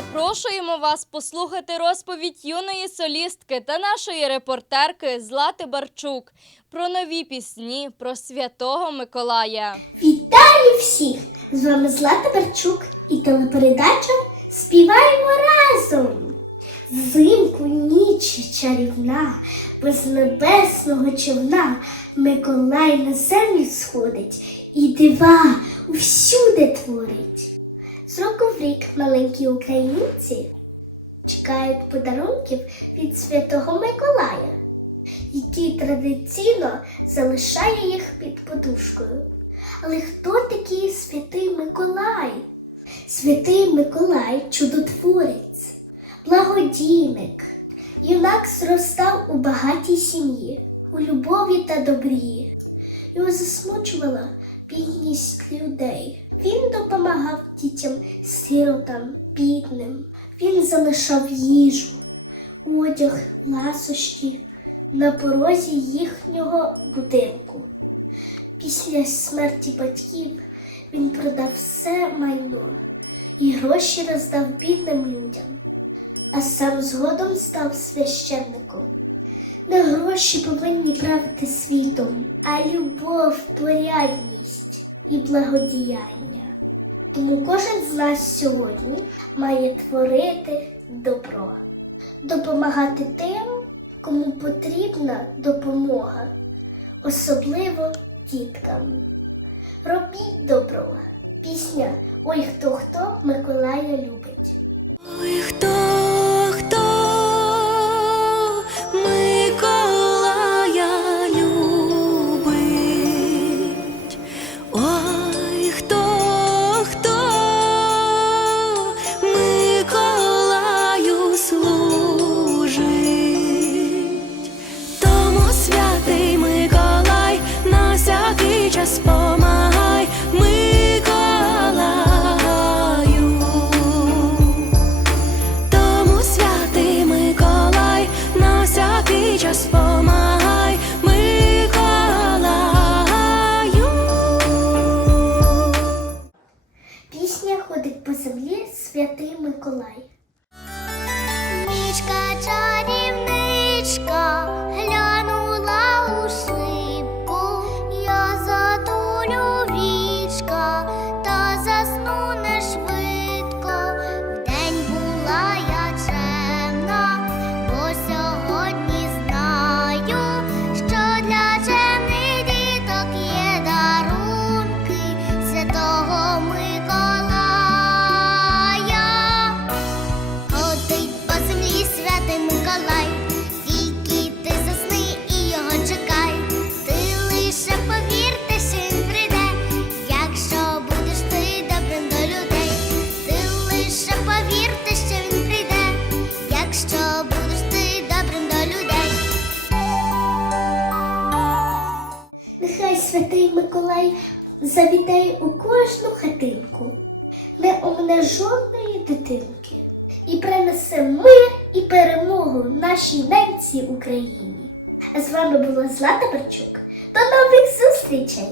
Запрошуємо вас послухати розповідь юної солістки та нашої репортерки Злати Барчук про нові пісні про святого Миколая. Вітаю всіх! З вами Злата Барчук і телепередача Співаємо разом. Взимку ніч чарівна, без небесного човна Миколай на землю сходить і дива усюди творить. З року в рік маленькі українці чекають подарунків від Святого Миколая, який традиційно залишає їх під подушкою. Але хто такий святий Миколай? Святий Миколай чудотворець, благодійник. Юнак зростав у багатій сім'ї, у любові та добрі. Його засмучувала бідність людей. Допомагав дітям, сиротам, бідним. Він залишав їжу, одяг, ласощі на порозі їхнього будинку. Після смерті батьків він продав все майно і гроші роздав бідним людям, а сам згодом став священником. Не гроші повинні правити світом, а любов, порядність і благодіяння. Тому кожен з нас сьогодні має творити добро, допомагати тим, кому потрібна допомога, особливо діткам. Робіть добро. Пісня Ой хто хто Миколая любить. Ой, хто, Пісня ходить по землі Святий Миколай. Святий Миколай, тільки ти засни і його. Ти лише повірте, що він прийде, якщо будеш ти добрим до людей. Ти лише повірте, що він прийде, якщо будеш ти добрим до людей. Нехай святий Миколай завітає у кожну хатинку, не омне жодної дитинки і принесе мир перемогу нашій ненці Україні. З вами була Злата Барчук. До нових зустрічей!